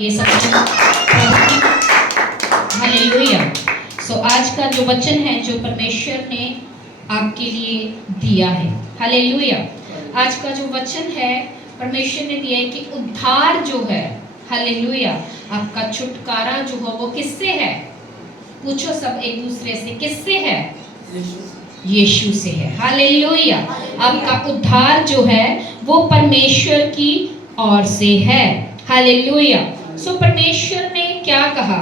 ये सब हालेलुया। सो आज का जो वचन है जो परमेश्वर ने आपके लिए दिया है, हालेलुया। आज का जो वचन है परमेश्वर ने दिया है कि उद्धार जो है, हालेलुया, आपका छुटकारा जो है वो किससे है? पूछो सब एक दूसरे से, किससे है? यीशु से है, हालेलुया। आपका उद्धार जो है वो परमेश्वर की ओर से है, हालेलुया। सो परमेश्वर ने क्या कहा?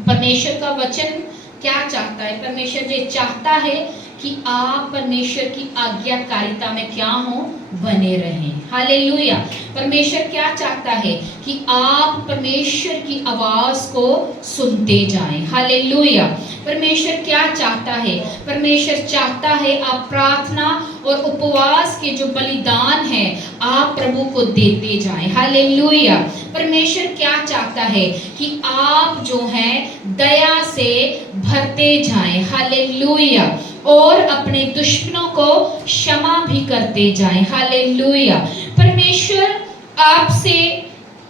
परमेश्वर का वचन क्या चाहता है? परमेश्वर ये चाहता है कि आप परमेश्वर की आज्ञाकारिता में क्या हो? बने रहें, हालेलुया। परमेश्वर क्या चाहता है? कि आप परमेश्वर की आवाज को सुनते जाएं, हालेलुया। परमेश्वर क्या चाहता है? परमेश्वर चाहता है आप प्रार्थना और उपवास के जो बलिदान है आप प्रभु को देते जाएं, हालेलुया। परमेश्वर क्या चाहता है? कि आप जो हैं दया से भरते जाएं, हालेलुया, और अपने दुश्मनों को क्षमा भी करते जाएं, हालेलुया। परमेश्वर आपसे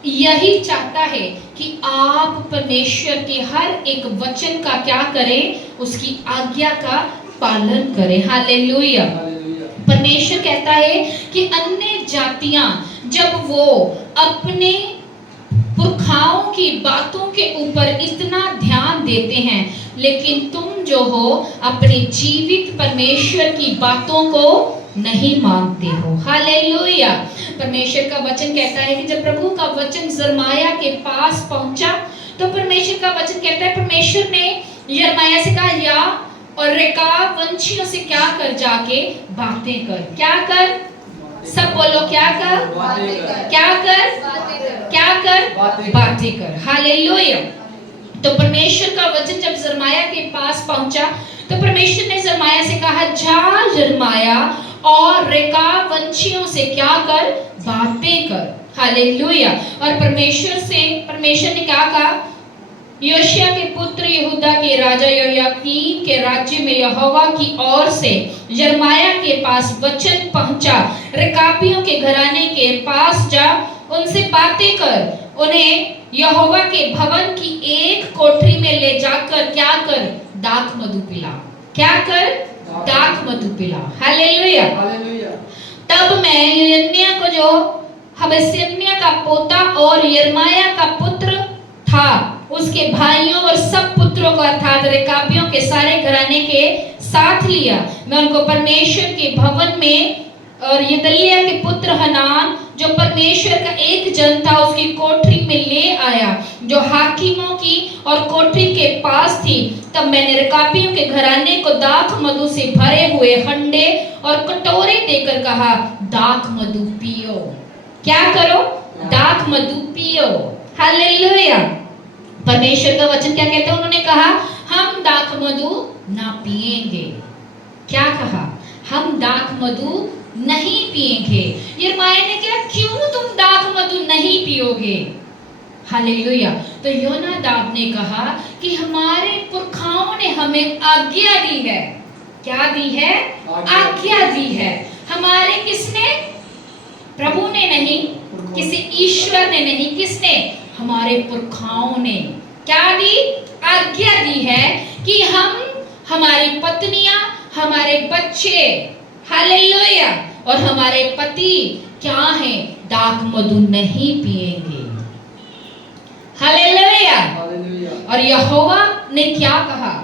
यही चाहता है कि आप परमेश्वर के हर एक वचन का क्या करें? उसकी आज्ञा का पालन करें, हालेलुया। परमेश्वर कहता है कि अन्य जातियां जब वो अपने पुरखाओं की बातों के ऊपर इतना ध्यान देते हैं, लेकिन तुम जो हो अपने जीवित परमेश्वर की बातों को नहीं मानते हो, हालेलुया। परमेश्वर का वचन कहता है कि जब प्रभु का वचन यिर्मयाह के पास पहुंचा तो परमेश्वर का वचन कहता है परमेश्वर ने यिर्मयाह से कहा, या और रेकाब वंशियों से क्या कर? जाके बातें कर। क्या कर? सब बोलो, क्या कर? क्या कर? क्या कर? बातें कर, हालेलुया। तो परमेश्वर का वचन जब यिर्मयाह के पास पहुंचा तो परमेश्वर ने यिर्मयाह से कहा, जा यिर्मयाह और रेकाब वंशियों से क्या कर? बातें कर, हालेलुया। और परमेश्वर ने क्या कहा? योशिय्याह के पुत्र यहूदा के राजा योयाकीम के राज्य में यहोवा की ओर से यिर्मयाह के पास वचन पहुंचा, रेकाबियों के घराने के पास जा, उनसे बातें कर, उन्हें यहोवा के भवन की एक कोठरी में ले जाकर क्या कर? दाख मधु पिला। क्या कर? दाख मधु पिला, हालेलुया। तब मैं यिर्मयाह को, जो हबस्सिय्याह का पोता और यिर्मयाह का पुत्र था, उसके भाइयों और सब पुत्रों को अर्थात रेकाबियों के सारे घराने के साथ लिया। मैं उनको परमेश्वर के भवन में और यदल्याह के पुत्र हनान जो परमेश्वर का एक जन था उसकी कोठरी में ले आया जो हाकिमों की और कोठरी के पास थी। तब मैंने रेकाबियों के घराने को दाख मधु से भरे हुए हंडे और कटोरे देकर कहा, दाख मधु पियो। क्या करो? दाख मधु पियो, हालेलुया। परमेश्वर का वचन क्या कहता है? उन्होंने कहा, हम दाख मधु ना पिएंगे। क्या कहा? हम दाख मधु नहीं पिएंगे। यिर्मयाह ने कहा, क्यों तुम दाख मधु नहीं पियोगे? हालेलुया। तो योनादाब ने कहा कि हमारे पुरखाओं ने हमें आज्ञा दी है। क्या दी है? आज्ञा दी है। हमारे किसने? प्रभु ने नहीं, किसी ईश्वर ने नहीं, किसने? हमारे पुरखाओं ने क्या दी? आज्ञा दी है कि हम, हमारी पत्नियां, हमारे बच्चे, हालेलुया, और हमारे पति क्या हैं? दाख मधु नहीं पिएंगे, हालेलुया। और यहोवा ने क्या कहा?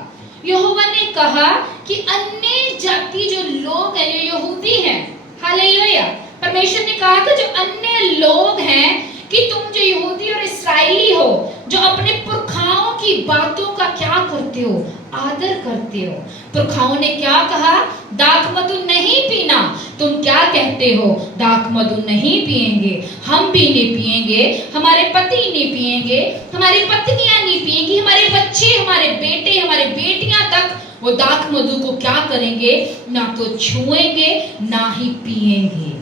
यहोवा ने कहा कि अन्य जाति जो लोग हैं, जो यहूदी हैं, हालेलुया, परमेश्वर ने कहा था जो अन्य लोग हैं कि तुम जो यहूदी और इस्राएली हो, जो अपने पुरखाओं की बातों का क्या करते हो? आदर करते हो। पुरखाओं ने क्या कहा? दाख मधु नहीं पीना। तुम क्या कहते हो? दाख मधु नहीं पिएंगे, हम भी नहीं पिएंगे, हमारे पति नहीं पिएंगे, हमारी पत्नियां नहीं पिएंगी, हमारे बच्चे, हमारे बेटे, हमारे बेटियां तक वो दाख मधु को क्या करेंगे? ना तो छुएंगे ना ही पिएंगे,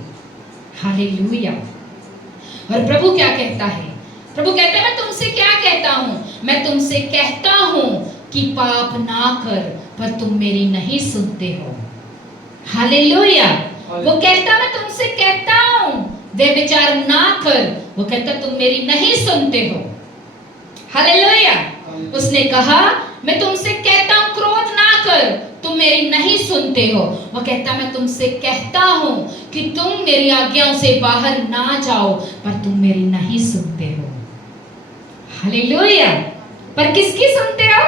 हालेलुया। और प्रभु क्या कहता है? प्रभु कहता है, मैं तुमसे क्या कहता हूं? मैं तुमसे कहता हूं कि पाप ना कर, पर तुम मेरी नहीं सुनते हो, हालेलुया। वो कहता, मैं तुमसे कहता हूं वे विचार ना कर, वो कहता तुम मेरी नहीं सुनते हो, हालेलुया। उसने कहा मैं तुमसे कहता हूं क्रोध ना कर, तुम मेरी नहीं सुनते हो। वो कहता मैं तुमसे कहता हूं कि तुम मेरी आज्ञाओं से बाहर ना जाओ, पर तुम मेरी नहीं सुनते हो। हालेलुया। पर किसकी सुनते हो?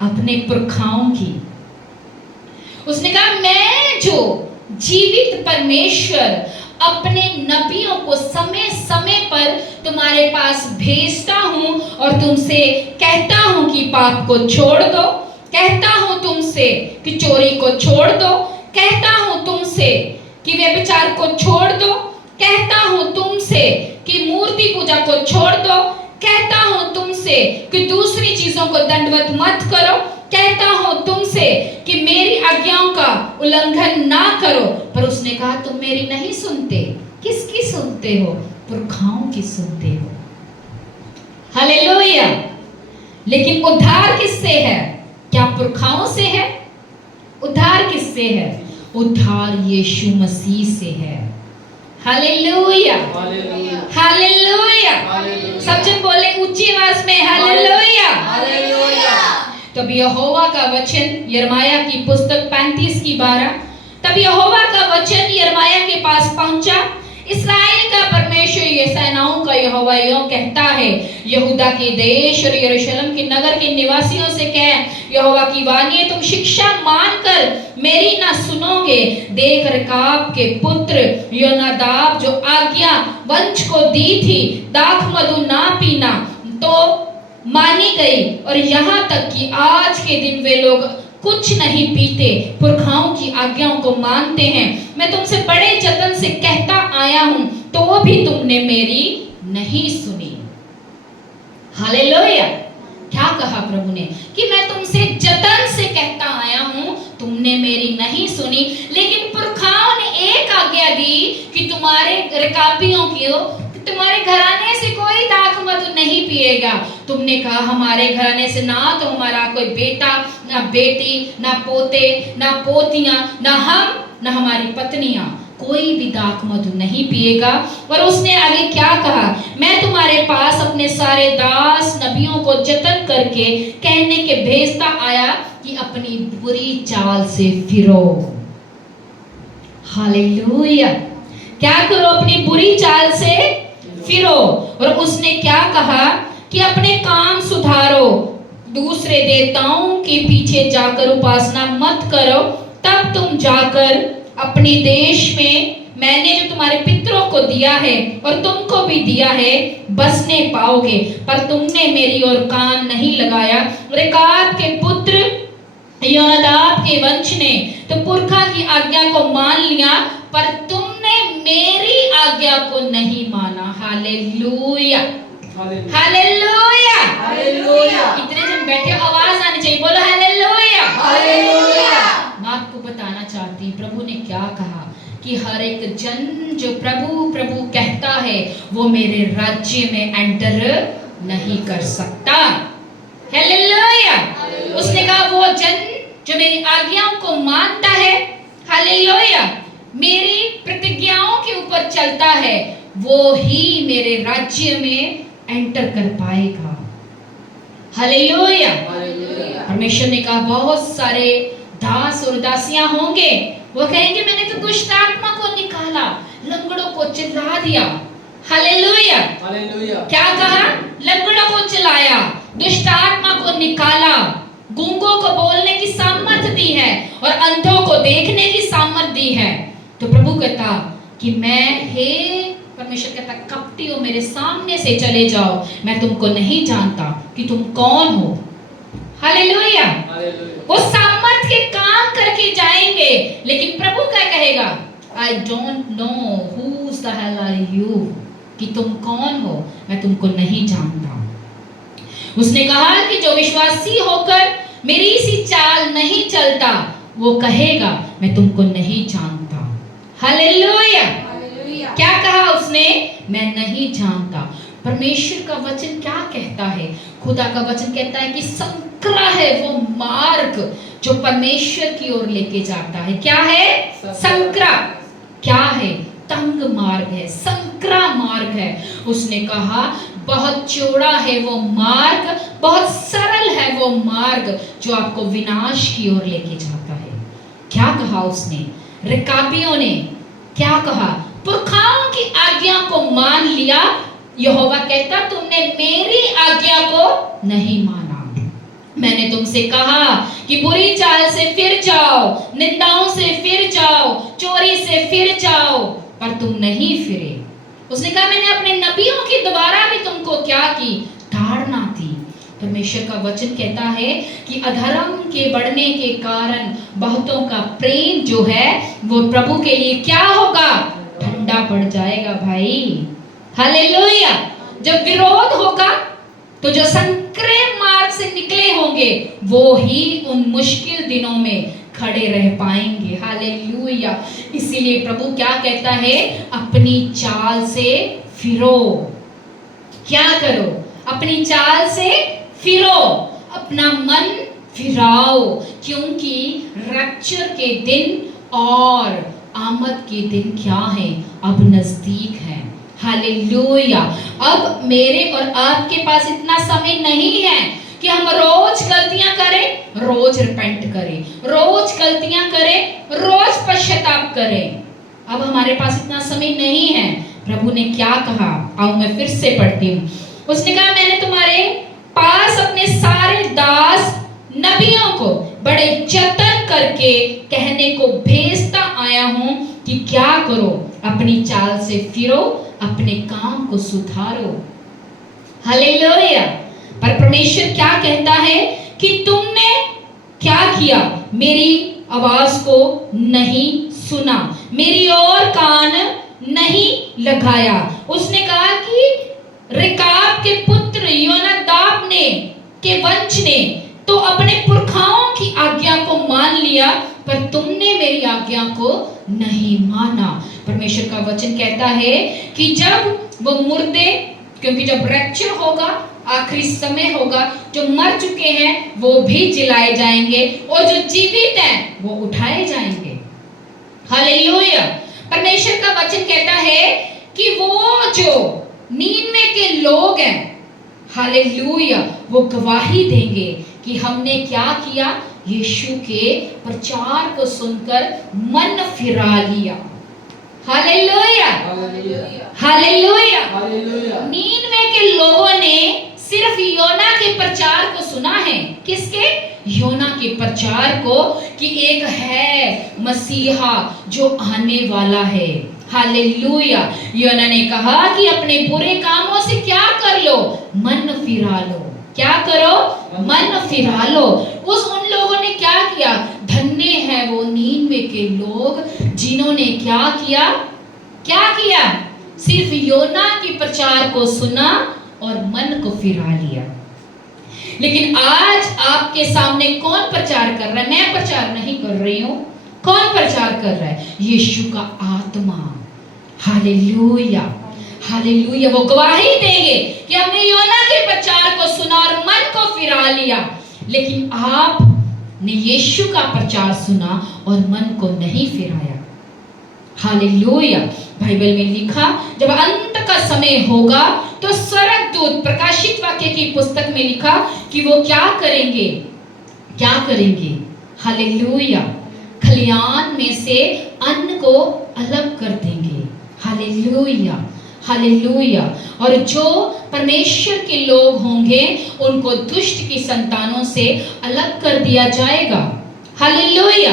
अपने पुरखाओं की। उसने कहा मैं जो जीवित परमेश्वर अपने नबियों को समय समय पर तुम्हारे पास भेजता हूं और तुमसे कहता हूं कि पाप को छोड़ दो, कहता हूं तुमसे कि चोरी को छोड़ दो, कहता हूं तुमसे कि व्यभिचार को छोड़ दो, कहता हूं तुमसे कि मूर्ति पूजा को छोड़ दो, कहता हूं तुमसे कि दूसरी चीजों को दंडवत मत करो, कहता हूं तुमसे कि मेरी आज्ञाओं का उल्लंघन ना करो। पर उसने कहा तुम मेरी नहीं सुनते। किसकी सुनते हो? पुरखाओं की सुनते हो। हालेलुया। लेकिन उद्धार किससे है? क्या पुरखाओं से है? उद्धार किससे है? उद्धार यीशु मसीह से है। Hallelujah, hallelujah. सब जन बोले ऊंची आवाज में हालेलुया, हालेलुया। तब यहोवा का वचन यिर्मयाह की पुस्तक 35:12। तब यहोवा का वचन यिर्मयाह के पास पहुंचा। इस्राएल का परमेश्वर ये सेनाओं का यहोवा यूं कहता है, यहूदा के देश और यरूशलेम के नगर के निवासियों से कह, यहोवा की वाणी है, तुम शिक्षा मानकर मेरी ना सुनोगे। देख रकाब के पुत्र योनादाब जो आज्ञा वंश को दी थी, दाख मधु ना पीना, तो मानी गई, और यहाँ तक कि आज के दिन वे लोग कुछ नहीं पीते, पुरखाओं की आज्ञाओं को मानते हैं। मैं तुमसे बड़े जतन से कहता आया हूं, तो भी तुमने मेरी नहीं सुनी। हालेलुया। क्या कहा प्रभु ने? कि मैं तुमसे जतन से कहता आया हूं, तुमने मेरी नहीं सुनी। लेकिन पुरखाओं ने एक आज्ञा दी कि तुम्हारे रकाबियों की, तुम्हारे घराने से कोई दाख मधु नहीं पिएगा। तुमने कहा हमारे घराने से ना तो हमारा कोई बेटा, ना बेटी, ना पोते, ना पोतियां, ना हम, ना हमारी पत्नियां, कोई भी दाख मधु नहीं पिएगा। और उसने आगे क्या कहा? मैं तुम्हारे पास अपने सारे दास नबियों को जतन करके कहने के भेजता आया कि अपनी बुरी चाल से फिरो। हालेलुया। क्या करो? अपनी बुरी चाल से फिरो। और उसने क्या कहा? कि अपने काम सुधारो, दूसरे देवताओं के पीछे जाकर उपासना मत करो, तब तुम जाकर अपने देश में मैंने जो तुम्हारे पितरों को दिया है और तुमको भी दिया है बसने पाओगे। पर तुमने मेरी ओर कान नहीं लगाया। रेकाब के पुत्र योनादाब के वंश ने तो पुरखा की आज्ञा को मान लिया, पर तुमने मेरी आज्ञा को नहीं माना। Hallelujah, hallelujah, hallelujah. इतने जन बैठे, आवाज आनी चाहिए, बोलो हालेलुया, हालेलुया। मैं आपको बताना चाहती हूँ प्रभु ने क्या कहा, कि हर एक जन जो प्रभु प्रभु कहता है वो मेरे राज्य में एंटर नहीं कर सकता। हालेलुया। उसने कहा वो जन जो मेरी आज्ञाओं को मानता है, हालेलुया, मेरी प्रतिज्ञाओं के ऊपर चलता है, वो ही मेरे राज्य में एंटर कर पाएगा। हालेलुया। परमेश्वर ने कहा बहुत सारे दास और दासियां होंगे, वो कहेंगे मैंने तो दुष्ट आत्मा को निकाला, लंगड़ों को चिल्ला दिया। Hallelujah, hallelujah. क्या कहा? लंगड़ों को चिल्लाया, दुष्ट आत्मा को निकाला, गूंगों को बोलने की सामर्थ दी है और अंधों को देखने की सामर्थ दी है। तो प्रभु कहता कि मैं, हे परमेश्वर कहता, कपटियों मेरे सामने से चले जाओ, मैं तुमको नहीं जानता कि तुम कौन हो। हालेलुया। वो सामर्थ के काम करके जाएंगे, लेकिन प्रभु क्या कहेगा? I don't know who's the hell are you, कि तुम कौन हो, मैं तुमको नहीं जानता। उसने कहा कि जो विश्वासी होकर मेरी सी चाल नहीं चलता, वो कहेगा मैं तुमको नहीं जानता। हालेलुया। क्या कहा उसने? मैं नहीं जानता। परमेश्वर का वचन क्या कहता है? खुदा का वचन कहता है कि संकरा है वो मार्ग जो परमेश्वर की ओर लेके जाता है। क्या है? संकरा। क्या है? तंग मार्ग है, संकरा मार्ग है। उसने कहा बहुत चौड़ा है वो मार्ग, बहुत सरल है वो मार्ग जो आपको विनाश की ओर लेके जाता है। क्या कहा उसने? रिकाबियों ने क्या कहा? पुरखाओं की आज्ञा को मान लिया। यहोवा कहता तुमने मेरी आज्ञा को नहीं माना। मैंने तुमसे कहा कि बुरी चाल से फिर जाओ, निंदाओं से फिर जाओ, चोरी से फिर जाओ, पर तुम नहीं फिरे। उसने कहा मैंने अपने नबियों की दोबारा भी तुमको क्या की? ताड़ना दी। परमेश्वर का वचन कहता है कि अधर्म के बढ़ने के कारण बहुतों का प्रेम जो है वो प्रभु के लिए क्या होगा? ठंडा पड़ जाएगा भाई। हालेलुया। जब विरोध होगा तो जो संकरे मार्ग से निकले होंगे वो ही उन मुश्किल दिनों में खड़े रह पाएंगे। हालेलुया। इसीलिए प्रभु क्या कहता है? अपनी चाल से फिरो। क्या करो? अपनी चाल से फिरो, अपना मन फिराओ, क्योंकि रैप्चर के दिन और आमद के दिन क्या है? अब नजदीक है। हालेलुया। अब मेरे और आपके पास इतना समय नहीं है कि हम रोज गलतियां करें, रोज रिपेंट करें, रोज गलतियां करें, रोज पश्चाताप करें। अब हमारे पास इतना समय नहीं है। प्रभु ने क्या कहा? आओ मैं फिर से पढ़ती हूँ। उसने कहा मैंने तुम्हारे पास अपने सारे दास नबियों को बड़े जतन करके कहने को भेजता आया हूं कि क्या करो? अपनी चाल से फिरो, अपने काम को सुधारो। हालेलुया। पर परमेश्वर क्या कहता है कि तुमने क्या किया? मेरी आवाज को नहीं सुना, मेरी ओर कान नहीं लगाया। उसने कहा कि रेकाब के पुत्र योनादाब ने के वंश ने तो अपने पुरखाओं की आज्ञा को मान लिया, पर तुमने मेरी आज्ञा को नहीं माना। परमेश्वर का वचन कहता है कि जब वो मुर्दे, क्योंकि जब रैप्चर होगा, आखिरी समय होगा, जो मर चुके हैं वो भी जिलाए जाएंगे और जो जीवित हैं वो उठाए जाएंगे। हालेलुया। परमेश्वर का वचन कहता है कि वो जो नीनवे के लोग हैं, हालेलुया, वो गवाही देंगे कि हमने क्या किया? यीशु के प्रचार को सुनकर मन फिरा लिया। Hallelujah, hallelujah. नीनवे के लोगों ने सिर्फ योना के प्रचार को सुना है। किसके? योना के प्रचार को, कि एक है मसीहा जो आने वाला है। हालेलुया। योना ने कहा कि अपने बुरे कामों से क्या कर लो? मन फिरा लो। क्या करो? मन फिरा लो। उन लोगों ने क्या किया? धन्य है वो नीनवे के लोग जिन्होंने क्या किया? क्या किया? सिर्फ योना के प्रचार को सुना और मन को फिरा लिया। लेकिन आज आपके सामने कौन प्रचार कर रहा है? मैं प्रचार नहीं कर रही हूं। कौन प्रचार कर रहा है? यीशु का आत्मा। Hallelujah, hallelujah. वो गवाही देंगे कि हमने योना के प्रचार को सुना और मन को फिरा लिया, लेकिन आपने यीशु का प्रचार सुना और मन को नहीं फिराया। हालेलुया। बाइबल में लिखा जब अंत का समय होगा तो स्वर्गदूत, प्रकाशित वाक्य की पुस्तक में लिखा कि वो क्या करेंगे? क्या करेंगे? हालेलुया। खलियान में से अन्न को अलग कर देंगे। Hallelujah, hallelujah. और जो परमेश्वर के लोग होंगे उनको दुष्ट की संतानों से अलग कर दिया जाएगा। Hallelujah,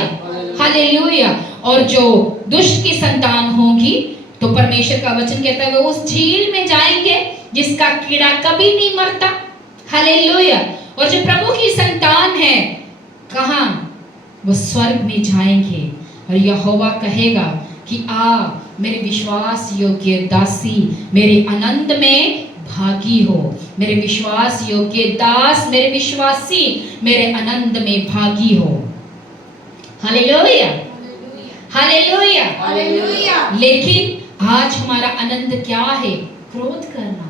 hallelujah. और जो दुष्ट की संतान होगी तो परमेश्वर का वचन कहता है वो उस झील में जाएंगे जिसका कीड़ा कभी नहीं मरता। हालेलुया। और जो प्रभु की संतान है, कहां? वो स्वर्ग में जाएंगे और यहोवा कहेगा कि आ मेरे विश्वास योग्य दासी, मेरे आनंद में भागी हो। मेरे विश्वास योग्य दास, मेरे विश्वासी, मेरे आनंद में भागी हो। Hallelujah, hallelujah, hallelujah. लेकिन आज हमारा आनंद क्या है? क्रोध करना।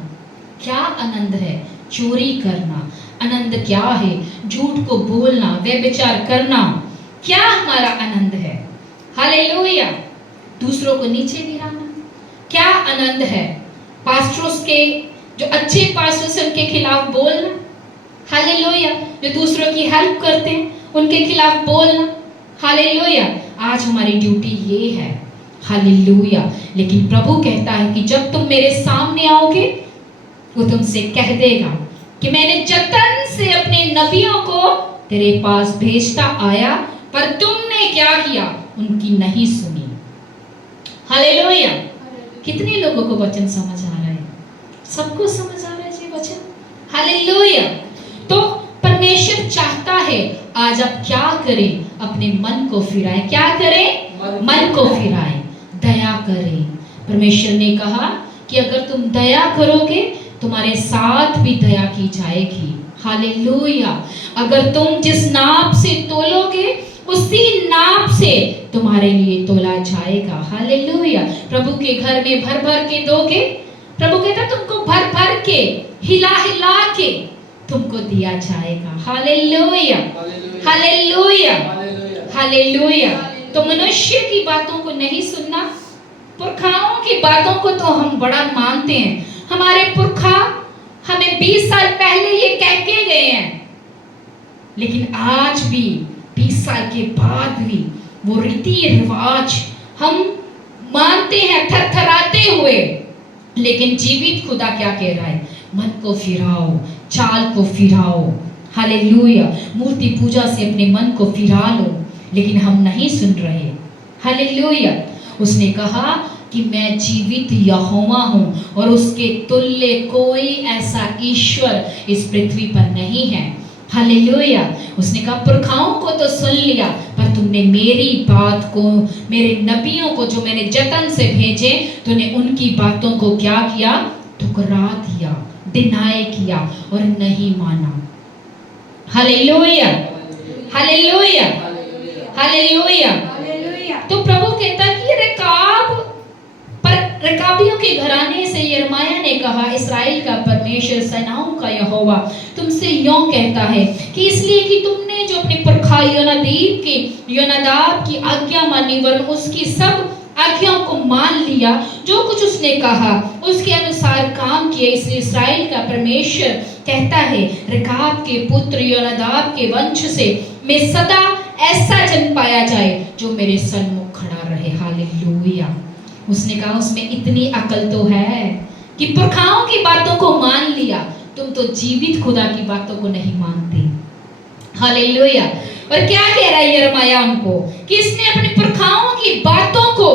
क्या आनंद है? चोरी करना। आनंद क्या है? झूठ को बोलना, व्यभिचार करना। क्या हमारा आनंद है? हालेलुया। दूसरों को नीचे गिराना। क्या आनंद है? पास्टर्स के जो अच्छे पास्टर से उनके खिलाफ बोलना, हालेलुया। जो दूसरों की हेल्प करते हैं उनके खिलाफ बोलना, हालेलुया। आज हमारी ड्यूटी ये है, हालेलुया। लेकिन प्रभु कहता है कि जब तुम मेरे सामने आओगे, वो तुमसे कह देगा कि मैंने जतन से अपने नबियों को तेरे पास भेजता आया, पर तुमने क्या किया, उनकी नहीं सुनी। हालेलुया। कितने लोगों को वचन समझ आ रहा है? सबको समझ आ रहा है ये वचन, हालेलुया। तो परमेश्वर चाहता है आज आप क्या करें, अपने मन को फिराएं। क्या करें? मन को फिराएं, दया करें। परमेश्वर ने कहा कि अगर तुम दया करोगे तुम्हारे साथ भी दया की जाएगी, हालेलुया। अगर तुम जिस नाप से तोलोगे उसी नाप से तुम्हारे लिए तोला जाएगा, हालेलुया। प्रभु के घर में भर भर के दोगे, प्रभु कहता तुमको भर भर के, हिला हिला के तुमको दिया जाएगा, हालेलुया, हालेलुया, हालेलुया। तो मनुष्य की बातों को नहीं सुनना, पुरखाओं की बातों को तो हम बड़ा मानते हैं। हमारे पुरखा हमें 20 साल पहले ये कह के गए हैं, लेकिन आज भी 20 साल के बाद भी वो रीति रिवाज हम मानते हैं थरथराते हुए। लेकिन जीवित खुदा क्या कह रहा है? मन को फिराओ, चाल को फिराओ, हालेलुया। मूर्ति पूजा से अपने मन को फिरा लो, लेकिन हम नहीं सुन रहे, हालेलुया। उसने कहा कि मैं जीवित यहोवा हूँ और उसके तुल्य कोई ऐसा ईश्वर इस पृथ्वी पर नहीं है, हालेलुया। उसने कहा पुरखाओं को तो सुन लिया, पर तुमने मेरी बात को, मेरे नबियों को जो मैंने जतन से भेजे, तूने उनकी बातों को क्या किया? ठुकरा दिया, डिनाई किया और नहीं माना, हालेलुया, हालेलुया, हालेलुया। तो प्रभु कहता कि रेकाब पर रेकाबियों के घराने से यिर्मयाह ने कहा, इस्राएल का परमेश्वर सेनाओं का यहोवा तुमसे यूं कहता है कि इसलिए कि तुमने जो अपने पुरखा योनादाब की आज्ञा मानी, वरन उसकी सब आज्ञाओं को मान लिया, जो कुछ उसने कहा उसके अनुसार काम किए, इसलिए इस्राएल का परमेश्वर कहता है, रेकाब के पुत्र योनादाब के वंश से मैं सदा ऐसा जन पाया जाए जो मेरे सन्मुख खड़ा रहे, हालेलुया। उसने कहा उसमें इतनी अकल तो है कि पुरखाओं की बातों को मान लिया, तुम तो जीवित खुदा की बातों को नहीं मानते, हालेलुया। और क्या कह रहा है यिर्मयाह उनको कि इसने अपने पुरखाओं की बातों को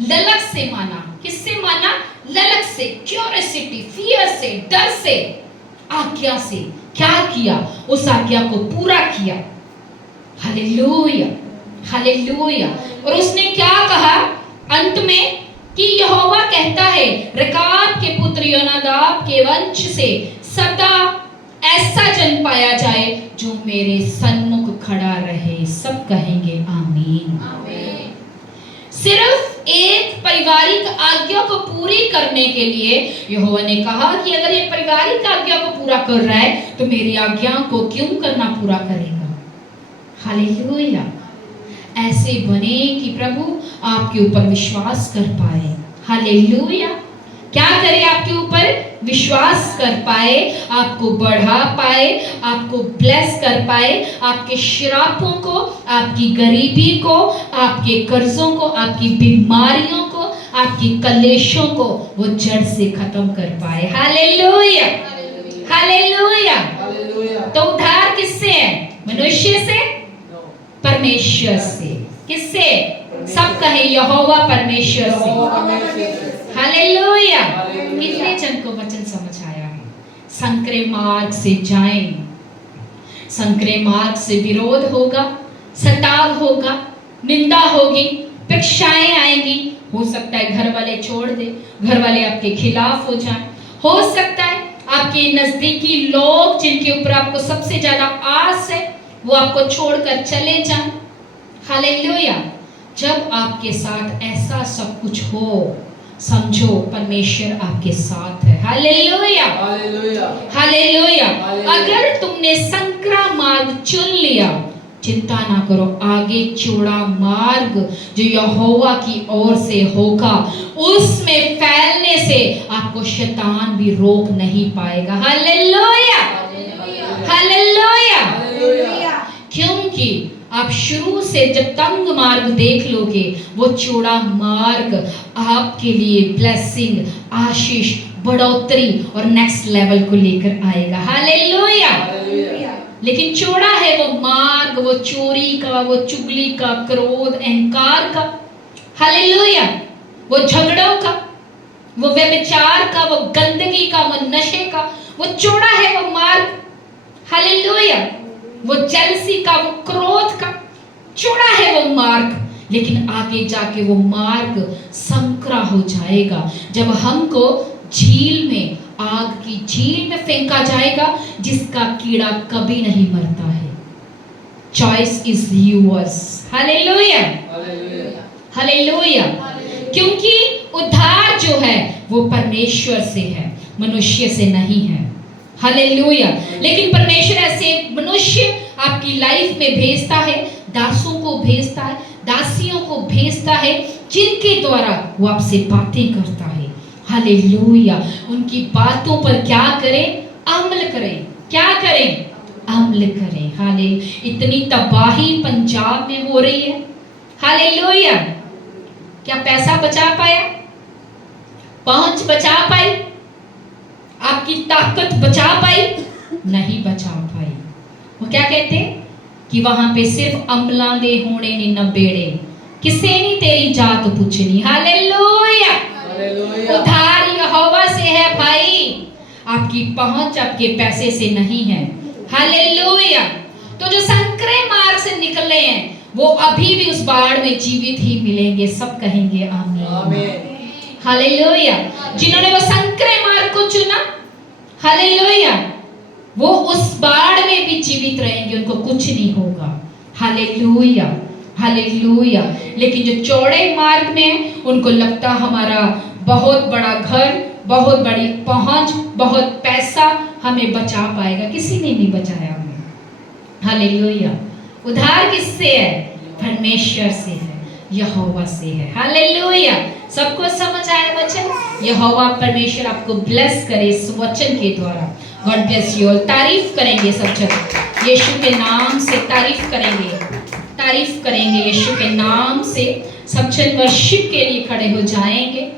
ललक से माना। किससे माना? ललक से, क्यूरियोसिटी, फियर से, डर से, आज्ञा से। क्या किया? उस आज्ञा को पूरा किया, हालेलुया, हालेलुया। और उसने क्या कहा अंत में कि यहोवा कहता है, रेकाब के पुत्र योनादाब के वंश से सदा ऐसा जन पाया जाए जो मेरे सन्मुख खड़ा रहे। सब कहेंगे आमीन, आमीन। सिर्फ एक पारिवारिक आज्ञा को पूरी करने के लिए यहोवा ने कहा कि अगर ये पारिवारिक आज्ञा को पूरा कर रहा है तो मेरी आज्ञा को क्यों करना पूरा करेगा, हालेलुया। ऐसे बने कि प्रभु आपके ऊपर विश्वास कर पाए, हालेलुया। क्या करे? आपके ऊपर विश्वास कर पाए, आपको बढ़ा पाए, आपको ब्लेस कर पाए, आपके श्रापों को, आपकी गरीबी को, आपके कर्जों को, आपकी बीमारियों को, आपकी कलेशों को वो जड़ से खत्म कर पाए, हालेलुया, हालेलुया। तो उद्धार किससे है? मनुष्य से? परमेश्वर से। किससे? सब कहे यहोवा परमेश्वर से, हालेलुया। कितने जन को वचन समझ आया है? संकरे मार्ग से जाएं, संकरे मार्ग से विरोध होगा, सताव होगा, निंदा होगी, परीक्षाएं आएंगी। हो सकता है घर वाले छोड़ दे, घर वाले आपके खिलाफ हो जाएं, हो सकता है आपके नजदीकी लोग जिनके ऊपर आपको सबसे ज्यादा आस है वो आपको छोड़कर चले जाएं, हालेलुया। जब आपके साथ ऐसा सब कुछ हो, समझो परमेश्वर आपके साथ है, हालेलुया, हालेलुया, हालेलुया। अगर तुमने संकरा मार्ग चुन लिया, चिंता ना करो, आगे चौड़ा मार्ग जो यहोवा की ओर से होगा, उसमें फैलने से आपको शैतान भी रोक नहीं पाएगा। Hallelujah, hallelujah. क्योंकि आप शुरू से जब तंग मार्ग देख लोगे, वो चौड़ा मार्ग आपके लिए ब्लेसिंग, आशीष, बढ़ोतरी और नेक्स्ट लेवल को लेकर आएगा। हालेलुया। लेकिन चौड़ा है वो मार्ग, वो चोरी का, वो चुगली का, क्रोध, अहंकार का, हालेलुया, वो झगड़ों का, वो व्यभिचार का, वो गंदगी का, वो नशे का, वो चौड़ा है वो मार्ग। हालेलुया। वो जेलसी का, वो क्रोध का, चौड़ा है वो मार्ग। लेकिन आगे जाके वो मार्ग संकरा हो जाएगा जब हमको झील में, आग की झील में फेंका जाएगा, जिसका कीड़ा कभी नहीं मरता है। Choice is yours. Hallelujah, hallelujah. क्योंकि उद्धार जो है वो परमेश्वर से है, मनुष्य से नहीं है। हालेलुया। लेकिन परमेश्वर ऐसे मनुष्य आपकी लाइफ में भेजता है, दासों को भेजता है, दासियों को भेजता है, जिनके द्वारा वो आपसे बातें करता है। हालेलुया। उनकी बातों पर क्या करें? अमल करें। क्या करें? अमल करें। हाले इतनी तबाही पंजाब में हो रही है। हालेलुया। क्या पैसा बचा पाया? पहुंच बचा पाई? आपकी ताकत बचा पाई? नहीं बचा पाई। वो क्या कहते हैं कि वहां पे सिर्फ अमला दे होने ने न बेड़े, किसे नहीं तेरी जात पूछनी। हालेलुया। उधार यहोवा से है भाई, आपकी पहुंच आपके पैसे से नहीं है। हालेलुया। तो जो संकरे मार्ग से निकले हैं वो अभी भी उस बाढ़ में जीवित ही मिलेंगे। सब कहेंगे आमीन। हालेलुया। जिन्होंने वो संकरे मार्ग को चुना, हालेलुया, वो उस बाढ़ में भी जीवित रहेंगे, उनको कुछ नहीं होगा। Hallelujah, hallelujah. लेकिन जो चौड़े मार्ग में है, उनको लगता हमारा बहुत बड़ा घर, बहुत बड़ी पहुंच, बहुत पैसा हमें बचा पाएगा। किसी ने नहीं बचाया हमें। हालेलुया। उधार किससे है? परमेश्वर से है, यहोवा से है। हालेलुया। सबको समझ आया वचन? यहोवा परमेश्वर आपको ब्लेस करे इस वचन के द्वारा। God bless you all. तारीफ करेंगे सब जन, यीशु के नाम से तारीफ करेंगे, तारीफ करेंगे यीशु के नाम से। सब जन वर्शिप के लिए खड़े हो जाएंगे।